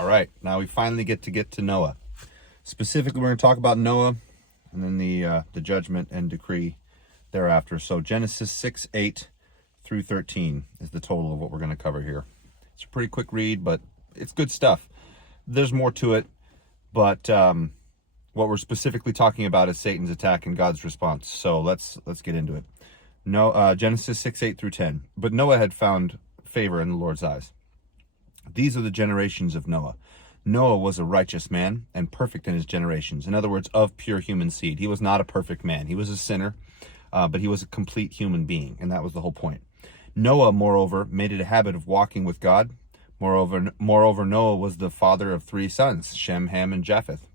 All right, now we finally get to Noah. Specifically, we're going to talk about Noah and then the judgment and decree thereafter. So Genesis 6:8 through 13 is the total of what we're going to cover here. It's a pretty quick read, but it's good stuff. There's more to it, but what we're specifically talking about is Satan's attack and God's response. So let's get into it. Genesis 6:8 through 10. But Noah had found favor in the Lord's eyes. These are the generations of Noah. Noah was a righteous man and perfect in his generations. In other words, of pure human seed. He was not a perfect man. He was a sinner, but he was a complete human being, and that was the whole point. Noah, moreover, made it a habit of walking with God. Moreover, Noah was the father of 3 sons, Shem, Ham, and Japheth.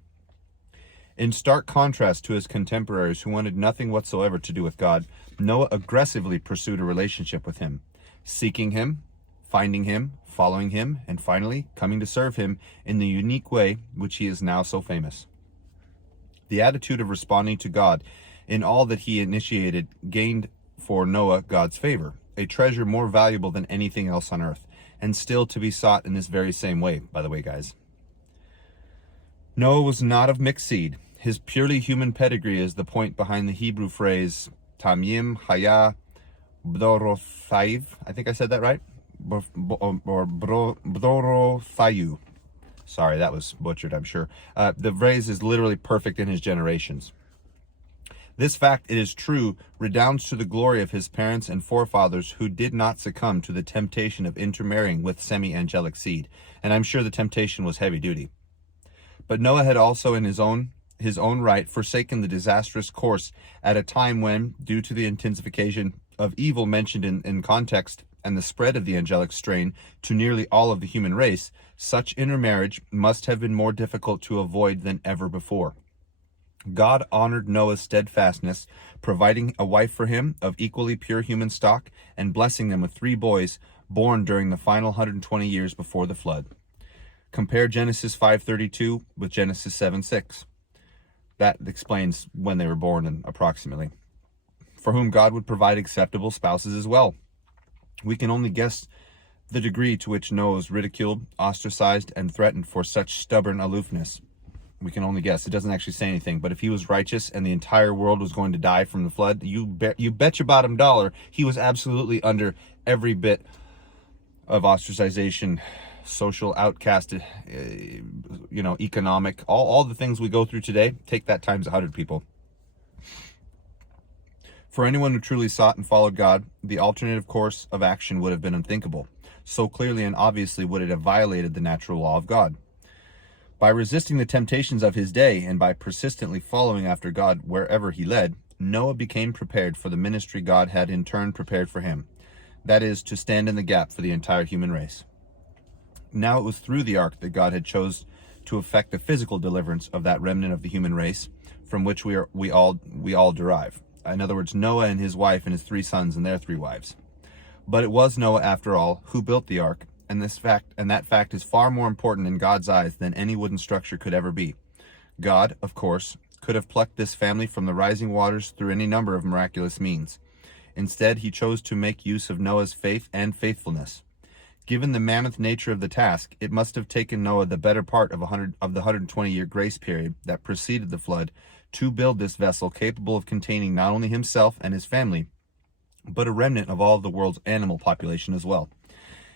In stark contrast to his contemporaries who wanted nothing whatsoever to do with God, Noah aggressively pursued a relationship with him, seeking him, finding him, following him, and finally coming to serve him in the unique way which he is now so famous. The attitude of responding to God in all that he initiated gained for Noah God's favor, a treasure more valuable than anything else on earth, and still to be sought in this very same way, by the way, guys. Noah was not of mixed seed. His purely human pedigree is the point behind the Hebrew phrase tamiym, hayah, bdhorothayv. I think I said that right? Or bdhorothayv. Sorry, that was butchered, I'm sure. The phrase is literally perfect in his generations. This fact, it is true, redounds to the glory of his parents and forefathers who did not succumb to the temptation of intermarrying with semi-angelic seed. And I'm sure the temptation was heavy duty. But Noah had also in his own right forsaken the disastrous course at a time when, due to the intensification of evil mentioned in context and the spread of the angelic strain to nearly all of the human race, such intermarriage must have been more difficult to avoid than ever before. God honored Noah's steadfastness, providing a wife for him of equally pure human stock and blessing them with 3 boys born during the final 120 years before the flood. Compare Genesis 5:32 with Genesis 7:6. That explains when they were born and approximately. For whom God would provide acceptable spouses as well. We can only guess the degree to which Noah was ridiculed, ostracized, and threatened for such stubborn aloofness. We can only guess. It doesn't actually say anything. But if he was righteous and the entire world was going to die from the flood, you bet your bottom dollar he was absolutely under every bit of ostracization, social outcast, economic, all the things we go through today. Take that times 100 people. For anyone who truly sought and followed God, the alternative course of action would have been unthinkable. So clearly and obviously would it have violated the natural law of God. By resisting the temptations of his day and by persistently following after God wherever he led, Noah became prepared for the ministry God had in turn prepared for him. That is, to stand in the gap for the entire human race. Now it was through the ark that God had chose to effect the physical deliverance of that remnant of the human race from which we all derive. In other words, Noah and his wife and his 3 sons and their 3 wives. But it was Noah, after all, who built the ark, and that fact is far more important in God's eyes than any wooden structure could ever be. God, of course, could have plucked this family from the rising waters through any number of miraculous means. Instead, he chose to make use of Noah's faith and faithfulness. Given the mammoth nature of the task, it must have taken Noah the better part of the 120-year grace period that preceded the flood to build this vessel capable of containing not only himself and his family, but a remnant of all of the world's animal population as well.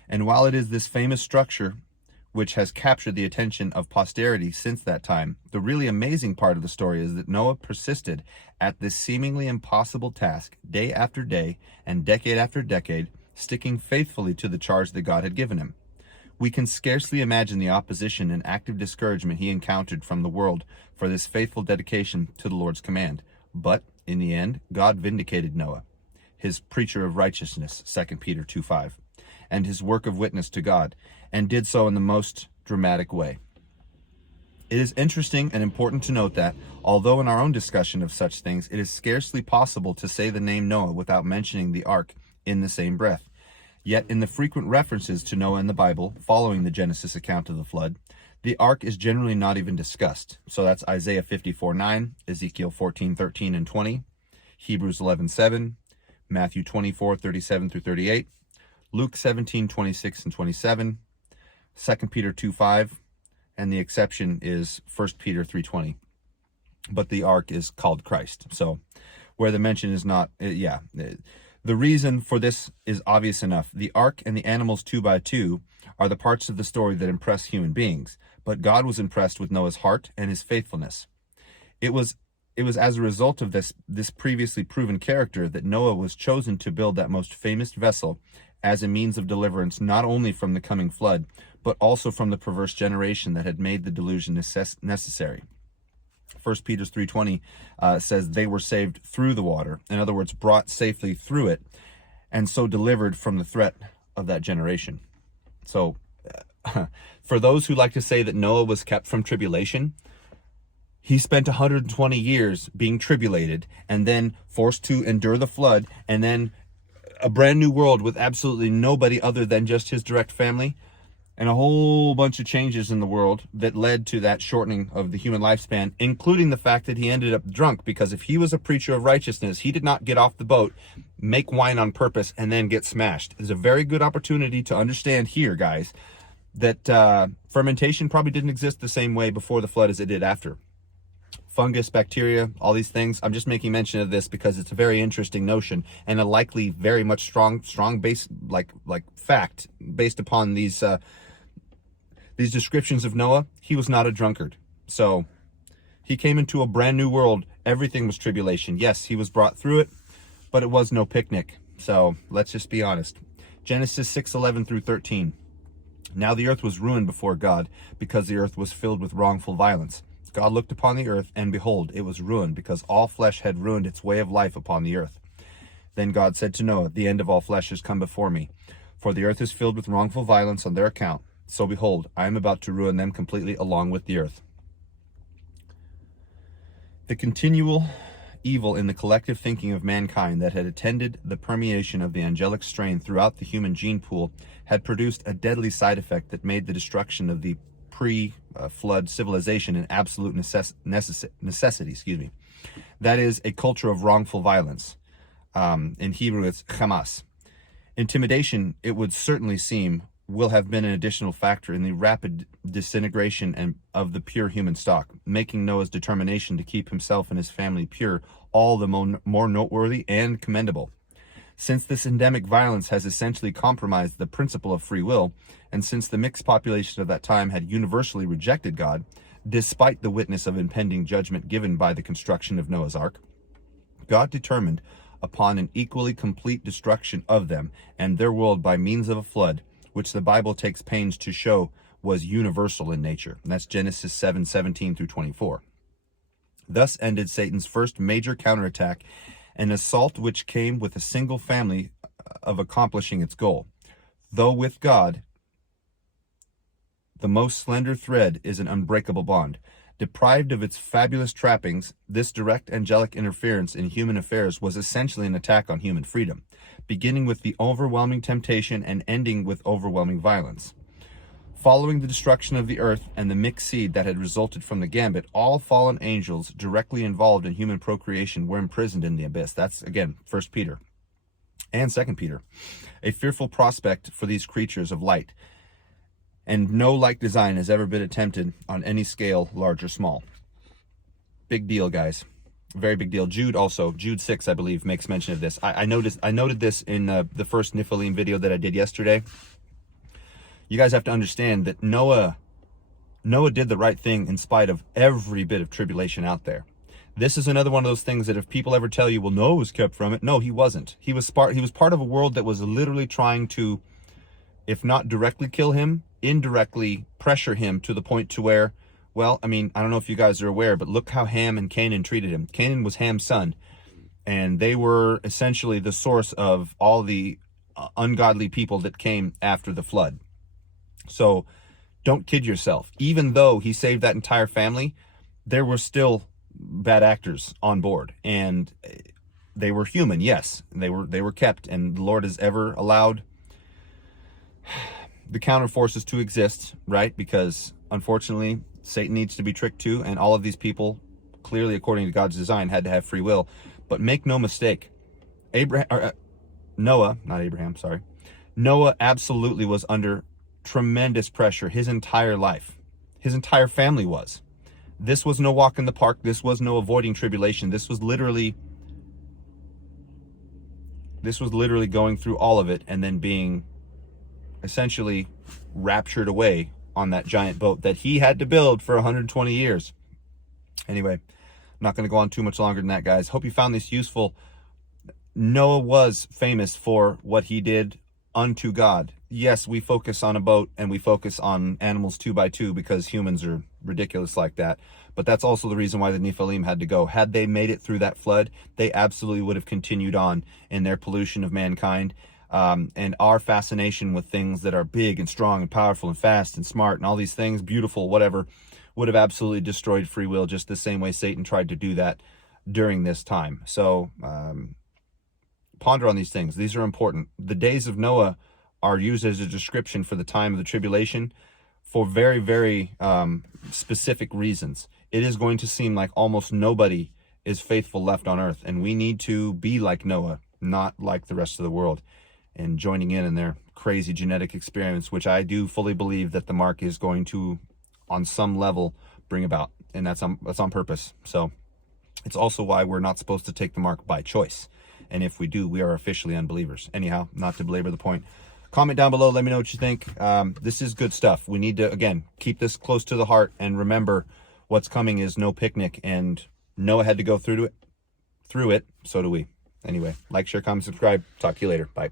And while it is this famous structure which has captured the attention of posterity since that time, the really amazing part of the story is that Noah persisted at this seemingly impossible task day after day and decade after decade, sticking faithfully to the charge that God had given him. We can scarcely imagine the opposition and active discouragement he encountered from the world for this faithful dedication to the Lord's command. But, in the end, God vindicated Noah, his preacher of righteousness, 2 Peter 2:5, and his work of witness to God, and did so in the most dramatic way. It is interesting and important to note that, although in our own discussion of such things, it is scarcely possible to say the name Noah without mentioning the ark in the same breath. Yet in the frequent references to Noah in the Bible, following the Genesis account of the flood, the ark is generally not even discussed. So that's Isaiah 54:9, Ezekiel 14:13 and 20, Hebrews 11:7, Matthew 24:37 through 38, Luke 17:26 and 27, 2 Peter 2:5, and the exception is 1 Peter 3:20. But the ark is called Christ. So where the mention is not, the reason for this is obvious enough. The ark and the animals 2 by 2 are the parts of the story that impress human beings, but God was impressed with Noah's heart and his faithfulness. It was as a result of this previously proven character that Noah was chosen to build that most famous vessel as a means of deliverance, not only from the coming flood, but also from the perverse generation that had made the delusion necessary. 1 Peter 3:20 says they were saved through the water. In other words, brought safely through it, and so delivered from the threat of that generation. So for those who like to say that Noah was kept from tribulation, he spent 120 years being tribulated and then forced to endure the flood, and then a brand new world with absolutely nobody other than just his direct family, and a whole bunch of changes in the world that led to that shortening of the human lifespan, including the fact that he ended up drunk, because if he was a preacher of righteousness, he did not get off the boat, make wine on purpose, and then get smashed. There's a very good opportunity to understand here, guys, that fermentation probably didn't exist the same way before the flood as it did after. Fungus, bacteria, all these things. I'm just making mention of this because it's a very interesting notion and a likely very much strong base, like fact based upon these descriptions of Noah. He was not a drunkard. So he came into a brand new world. Everything was tribulation. Yes, he was brought through it, but it was no picnic. So let's just be honest. Genesis 6:11 through 13. Now the earth was ruined before God, because the earth was filled with wrongful violence. God looked upon the earth, and behold, it was ruined, because all flesh had ruined its way of life upon the earth. Then God said to Noah, the end of all flesh has come before me, for the earth is filled with wrongful violence on their account. So behold, I am about to ruin them completely along with the earth. The continual evil in the collective thinking of mankind that had attended the permeation of the angelic strain throughout the human gene pool had produced a deadly side effect that made the destruction of the pre-flood civilization an absolute necessity. That is, a culture of wrongful violence. In Hebrew, it's Hamas. Intimidation, it would certainly seem, will have been an additional factor in the rapid disintegration of the pure human stock, making Noah's determination to keep himself and his family pure all the more noteworthy and commendable. Since this endemic violence has essentially compromised the principle of free will, and since the mixed population of that time had universally rejected God, despite the witness of impending judgment given by the construction of Noah's Ark, God determined upon an equally complete destruction of them and their world by means of a flood, which the Bible takes pains to show was universal in nature. And that's Genesis 7:17 through 24. Thus ended Satan's first major counterattack, an assault which came with a single family of accomplishing its goal. Though with God, the most slender thread is an unbreakable bond. Deprived of its fabulous trappings, this direct angelic interference in human affairs was essentially an attack on human freedom, beginning with the overwhelming temptation and ending with overwhelming violence. Following the destruction of the earth and the mixed seed that had resulted from the gambit, all fallen angels directly involved in human procreation were imprisoned in the abyss. That's, again, 1 Peter and 2 Peter. A fearful prospect for these creatures of light, and no like design has ever been attempted on any scale, large or small. Big deal, guys. Very big deal. Jude 6, I believe, makes mention of this. I noted this in the first Nephilim video that I did yesterday. You guys have to understand that Noah did the right thing in spite of every bit of tribulation out there. This is another one of those things that if people ever tell you, well, Noah was kept from it. No, he wasn't. He was part of a world that was literally trying to, if not directly kill him, indirectly pressure him to the point to where, well, I mean, I don't know if you guys are aware, but look how Ham and Canaan treated him. Canaan was Ham's son, and they were essentially the source of all the ungodly people that came after the flood. So don't kid yourself. Even though he saved that entire family, there were still bad actors on board, and they were human. Yes, they were kept, and the Lord has ever allowed the counter forces to exist, right? Because unfortunately, Satan needs to be tricked too, and all of these people, clearly according to God's design, had to have free will. But make no mistake, Noah absolutely was under tremendous pressure his entire life. His entire family was. This was no walk in the park. This was no avoiding tribulation. This was literally going through all of it and then being essentially raptured away on that giant boat that he had to build for 120 years. Anyway, I'm not going to go on too much longer than that, guys. Hope you found this useful. Noah was famous for what he did unto God. Yes, we focus on a boat and we focus on animals 2 by 2 because humans are ridiculous like that. But that's also the reason why the Nephilim had to go. Had they made it through that flood, they absolutely would have continued on in their pollution of mankind. And our fascination with things that are big and strong and powerful and fast and smart and all these things, beautiful, whatever, would have absolutely destroyed free will just the same way Satan tried to do that during this time. So ponder on these things. These are important. The days of Noah are used as a description for the time of the tribulation for very, very specific reasons. It is going to seem like almost nobody is faithful left on earth, and we need to be like Noah, not like the rest of the world, and joining in their crazy genetic experiments, which I do fully believe that the mark is going to, on some level, bring about, and that's on purpose. So it's also why we're not supposed to take the mark by choice, and if we do, we are officially unbelievers. Anyhow, not to belabor the point, comment down below, let me know what you think. This is good stuff. We need to, again, keep this close to the heart, and remember, what's coming is no picnic, and Noah had to go through it, so do we. Anyway, like, share, comment, subscribe. Talk to you later. Bye.